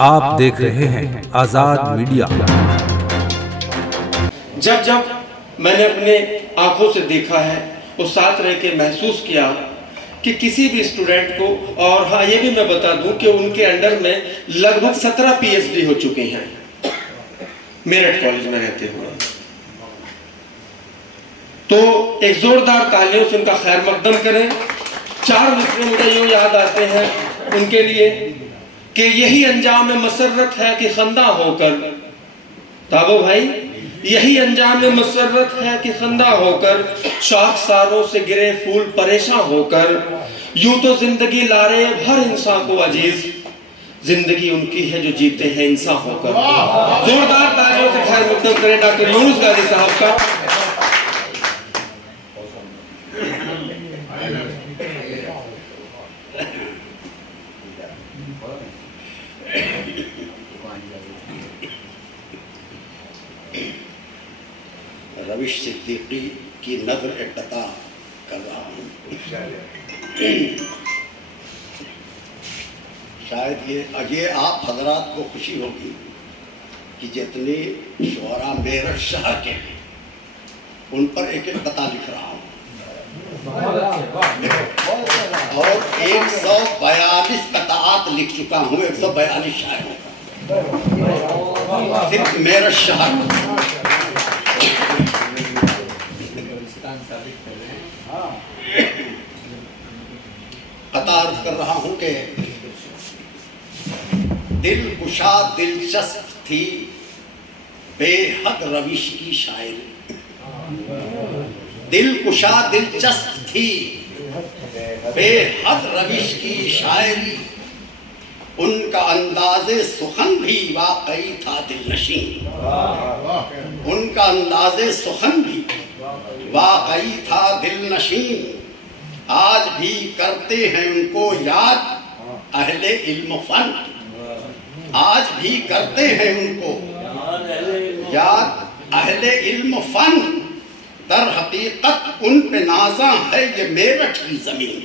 آپ دیکھ رہے ہیں آزاد میڈیا۔ جب میں نے اپنے آنکھوں سے دیکھا ہے اور ساتھ رہ کے محسوس کیا کہ کسی بھی اسٹوڈنٹ کو، اور ہاں یہ بھی میں بتا دوں کہ ان کے انڈر میں لگ بھگ 17 پی ایچ ڈی ہو چکے ہیں میرٹھ کالج میں رہتے ہوئے، تو ایک زوردار تالیوں سے ان کا خیر مقدم کریں۔ 4 مصرے مجھے یوں یاد آتے ہیں ان کے لیے کہ یہی انجام مسرت ہے کہ خندہ ہو کر، تابو بھائی، یہی انجام مسرت ہے کہ خندہ ہو کر، شاخساروں سے گرے پھول پریشاں ہو کر، یوں تو زندگی لارے ہر انسان کو عزیز، زندگی ان کی ہے جو جیتے ہیں انسان ہو کر۔ زوردار تالیوں سے خیر مقدم کریں ڈاکٹر یونس غازی صاحب کا۔ روش صدیقی کی نظر قطع کر رہا ہوں۔ شاید یہ آپ حضرات کو خوشی ہوگی کہ جتنے شعراء میرٹھ شہر کے ہیں ان پر ایک ایک قطع لکھ رہا ہوں، اور 142 قطعات لکھ چکا ہوں 142 شاعروں کا، صرف میرٹھ شہر۔ قطع عرض کر رہا ہوں کہ دل کشا دلچسپ تھی بے حد روش کی شاعری، دل کشا دلچسپ تھی بے حد روش کی شاعری، ان کا انداز سخن بھی واقعی تھا دل نشین، ان کا انداز سخن بھی واقعی تھا دل نشین، آج بھی کرتے ہیں ان کو یاد اہل علم و فن، آج بھی کرتے ہیں ان کو یاد اہل علم و فن، در حقیقت ان پہ نازاں ہے یہ میرٹھ کی زمین۔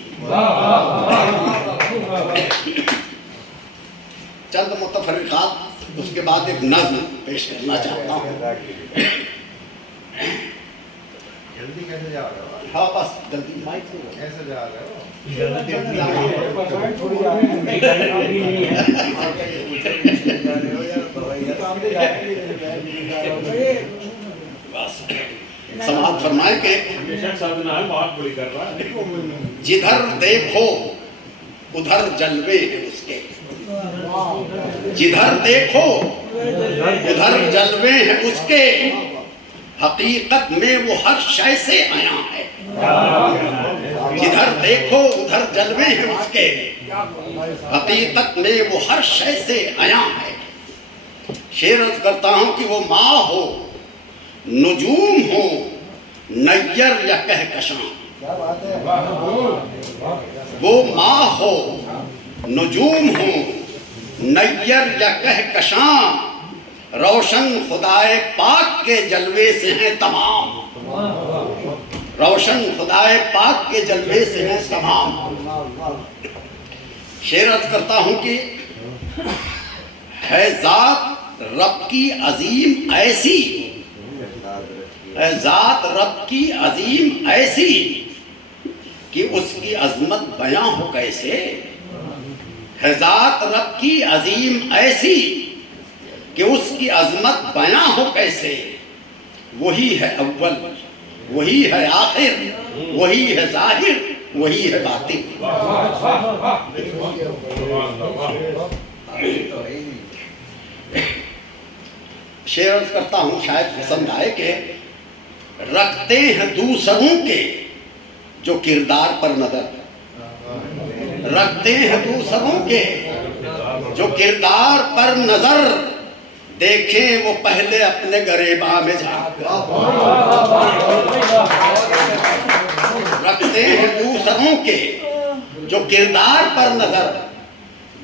چند متفرقات اس کے بعد ایک نظم پیش کرنا چاہتا ہوں۔ جلدی کیسے جا رہے ہو؟ ہاں بس جلدی کیسے جا رہے ہو؟ سماعت فرمائے کہ جدھر دیکھو ادھر جلوے ہیں اس کے، جدھر دیکھو ادھر جلوے ہیں اس کے، حقیقت میں وہ ہر شے سے عیاں ہے، جدھر دیکھو ادھر جلوے ہیں اس کے، حقیقت میں وہ ہر شے سے عیاں ہے۔ شعر عرض کرتا ہوں کہ وہ ماہ ہو نجوم ہو نیر یا کہکشاں، وہ ماہ ہو نجوم ہو نیر یا کہکشاں، روشن خدائے پاک کے جلوے سے ہیں تمام، روشن خدائے پاک کے جلوے سے ہیں تمام۔ شعر عرض کرتا ہوں کہ ہے ذات رب کی عظیم ایسی، ہے ذات رب کی عظیم ایسی کہ اس کی عظمت بیاں ہو کیسے، ہے ذات رب کی عظیم ایسی کہ اس کی عظمت بیاں ہو کیسے، وہی ہے اول وہی ہے آخر وہی ہے ظاہر وہی ہے باطن۔ شعر عرض کرتا ہوں شاید پسند آئے کہ رکھتے ہیں دوسروں کے جو کردار پر نظر، رکھتے ہیں دوسروں کے جو کردار پر نظر، دیکھیں وہ پہلے اپنے گریباں میں جھانک کر، رکھتے ہیں دوسروں کے جو کردار پر نظر،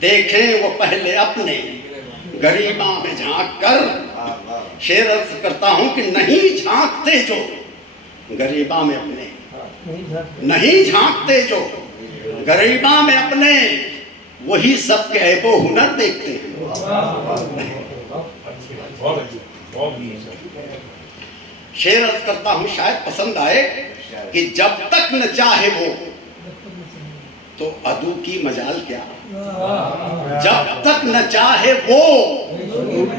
دیکھیں وہ پہلے اپنے گریباں میں جھانک کر۔ شعر عرض کرتا ہوں کہ نہیں جھانکتے جو گریباں میں اپنے، نہیں جھانکتے جو گریباں میں اپنے، وہی سب کے عیب و ہنر دیکھتے ہیں۔ شعر عرض کرتا ہوں شاید پسند آئے کہ جب تک نہ چاہے وہ تو عدو کی مجال کیا، جب تک نہ چاہے وہ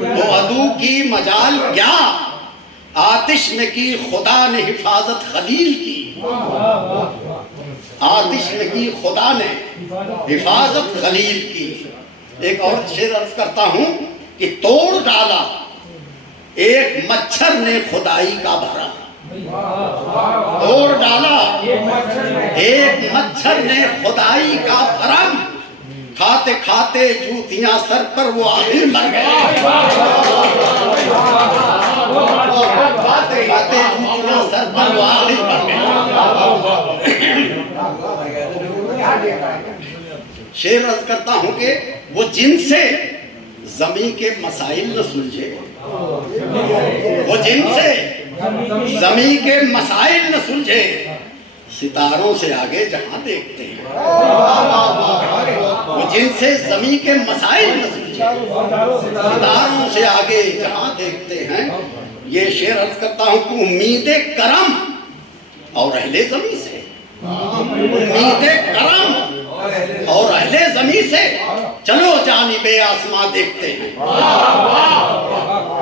تو عدو کی مجال کیا، آتش میں کی خدا نے حفاظت خلیل کی، آتش میں کی خدا نے حفاظت خلیل کی۔ ایک اور شعر عرض کرتا ہوں کہ توڑ ڈالا ایک مچھر نے خدائی کا بھرم، توڑ ڈالا ایک مچھر نے خدائی کا بھرم، کھاتے کھاتے جوتیاں سر پر وہ آخر مر گئے، کھاتے کھاتے جوتیاں سر پر وہ آخر مر گئے۔ شعر عرض کرتا ہوں کہ وہ جن سے زمین کے مسائل نہ سلجھے، وہ جن سے زمین کے مسائل نہ سلجھے، ستاروں سے آگے جہاں دیکھتے ہیں، وہ جن سے زمین کے مسائل نہ سلجھے، ستاروں سے آگے جہاں دیکھتے ہیں۔ یہ شعر عرض کرتا ہوں کہ امید کرم اور اہل زمین سے، امید کرم اور اہل زمین سے، چلو جانب آسماں دیکھتے ہیں،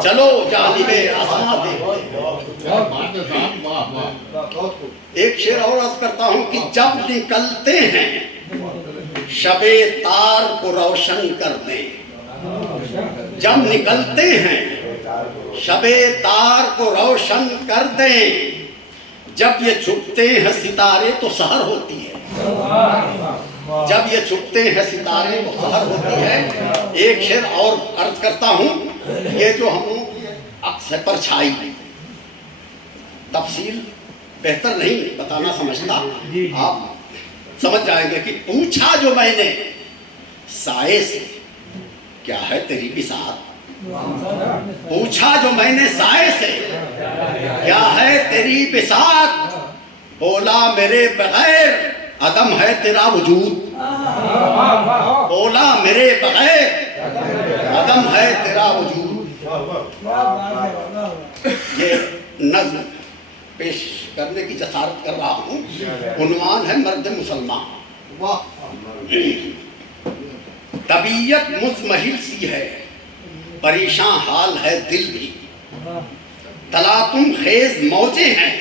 چلو جانب آسماں دیکھتے ہیں۔ ایک شعر اور عرض کرتا ہوں کہ جب نکلتے ہیں شب تار کو روشن کر دیں، جب نکلتے ہیں شب تار کو روشن کر دیں، جب یہ چھپتے ہیں ستارے تو سحر ہوتی ہے، جب یہ چھپتے ہیں ستارے تو سحر ہوتی ہے۔ ایک شعر اور عرض کرتا ہوں، یہ جو ہم لوگوں کی عکس ہے پرچھائی، تفصیل بہتر نہیں بتانا سمجھتا، آپ سمجھ جائیں گے کہ پوچھا جو میں نے سائے سے کیا ہے تیری بساط، پوچھا جو میں نے سائے سے کیا ہے تیری بساط، بولا میرے بغیر عدم ہے تیرا وجود، بولا میرے بغیر عدم ہے تیرا وجود۔ یہ نظم پیش کرنے کی جسارت کر رہا ہوں، عنوان ہے مرد مسلمان۔ طبیعت مزمحل سی ہے، پریشان حال ہے دل بھی، تلاطم خیز موجیں ہیں،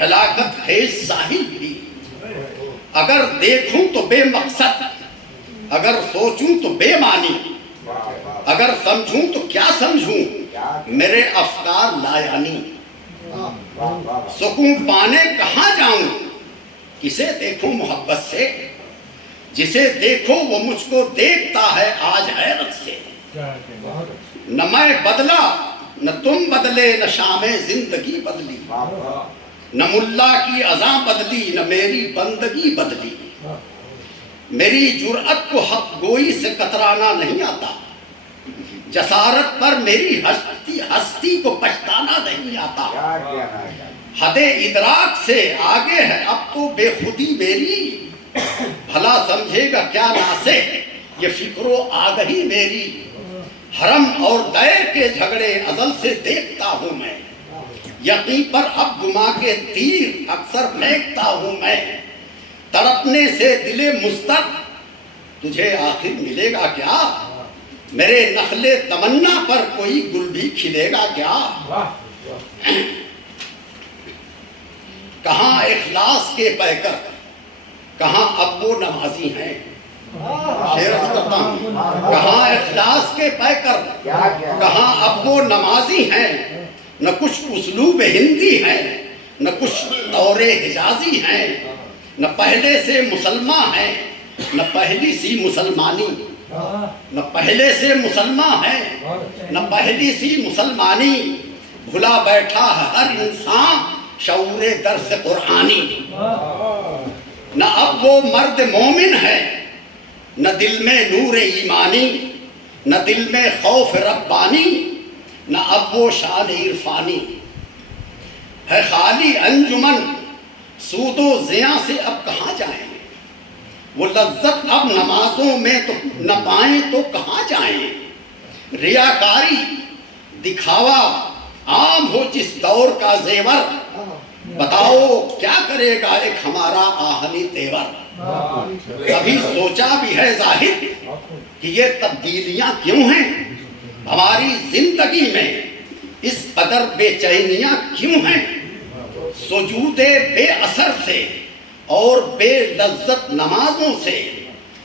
ہلاکت خیز ساحل بھی، اگر دیکھوں تو بے مقصد، اگر سوچوں تو بے معنی، اگر سمجھوں تو کیا سمجھوں، میرے افکار لایانی، سکون پانے کہاں جاؤں، کسے دیکھوں محبت سے، جسے دیکھو وہ مجھ کو دیکھتا ہے آج حیرت سے، نہ میں بدلا نہ تم بدلے، نہ شام زندگی بدلی، نہ ملا کی اذاں بدلی، نہ میری بندگی بدلی، میری جرأت کو حق گوئی سے کترانا نہیں آتا، جسارت پر میری ہستی کو پچھتانا نہیں آتا، حد ادراک سے آگے ہے اب تو بے خودی میری، بھلا سمجھے گا کیا ناسے یہ فکر و آگہی میری، حرم اور دیر کے جھگڑے ازل سے دیکھتا ہوں میں، یقین پر اب گما کے تیر اکثر پھینکتا ہوں میں، تڑپنے سے دل مستق تجھے آخر ملے گا کیا، میرے نخل تمنا پر کوئی گل بھی کھلے گا کیا، کہاں اخلاص کے پیکر کہاں اب وہ نمازی ہیں، شعر کرتا ہوں، کہاں اخلاص کے پیکر کہاں اب وہ نمازی ہیں، نہ کچھ اسلوب ہندی ہیں، نہ کچھ دور حجازی ہیں، نہ پہلے سے مسلمان ہیں، نہ پہلی سی مسلمانی، نہ پہلے سے مسلمان ہیں، نہ پہلی سی مسلمانی، بھلا بیٹھا ہے ہر انسان شعور درس قرآنی، نہ اب وہ مرد مومن ہے، نہ دل میں نور ایمانی، نہ دل میں خوف ربانی، نہ اب وہ شان عرفانی، ہے خالی انجمن سود و زیاں سے اب کہاں جائیں، وہ لذت اب نمازوں میں تو نہ پائیں تو کہاں جائیں. ریاکاری دکھاوا عام ہو جس دور کا زیور, بتاؤ کیا کرے گا ایک ہمارا آہنی تیور. کبھی سوچا بھی ہے ظاہر کہ یہ تبدیلیاں کیوں ہیں ہماری زندگی میں, اس قدر بے چینیاں کیوں ہیں. سجود بے اثر سے اور بے لذت نمازوں سے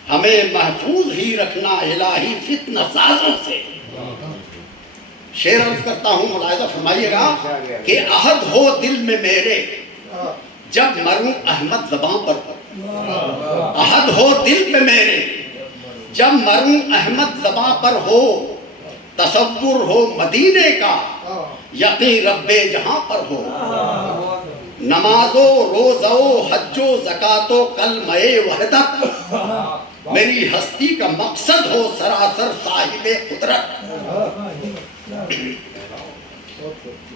ہمیں محفوظ ہی رکھنا الہی فتنہ سازوں سے. شعر عرض کرتا ہوں, ملاحظہ فرمائیے گا کہ عہد ہو دل میں میرے جب مروں احمد زباں پر. عہد ہو دل میں میرے جب مروں احمد زباں پر ہو, تصور ہو مدینے کا یقین رب جہاں پر ہو. نماز و روزہ و حج و زکوٰۃ و کلمہ وحدت میری ہستی کا مقصد ہو سراسر صاحب قدرت.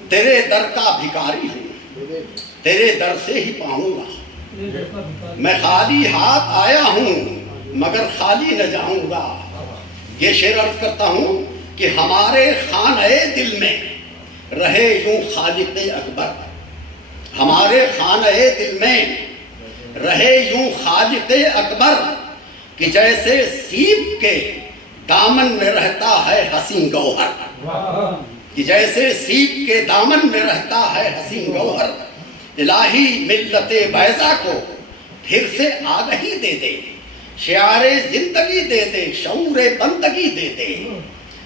تیرے در کا بھکاری ہوں, تیرے در سے ہی پاؤں گا. میں خالی ہاتھ آیا ہوں مگر خالی نہ جاؤں گا. یہ شعر عرض کرتا ہوں کہ ہمارے خانہ دل میں رہے یوں خالق اکبر. ہمارے خانہ دل میں رہے یوں خالق اکبر کہ جیسے سیب کے دامن میں رہتا ہے حسین گوہر. کہ جیسے سیب کے دامن میں رہتا ہے حسین گوہر. الہی ملت بیضا کو پھر سے آگہی دے دے, شعار زندگی دے دے, شعور بندگی دے دے.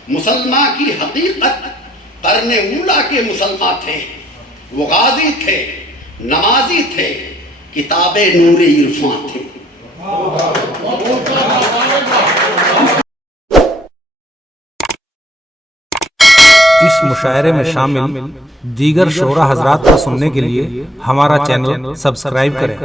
مسلمان کی حقیقت قرن اولا کے مسلمان تھے, وہ غازی تھے, نمازی تھے, کتاب نور عرفاں تھے. اس مشاعرے میں شامل دیگر شعراء حضرات کو سننے کے لیے ہمارا چینل سبسکرائب کریں.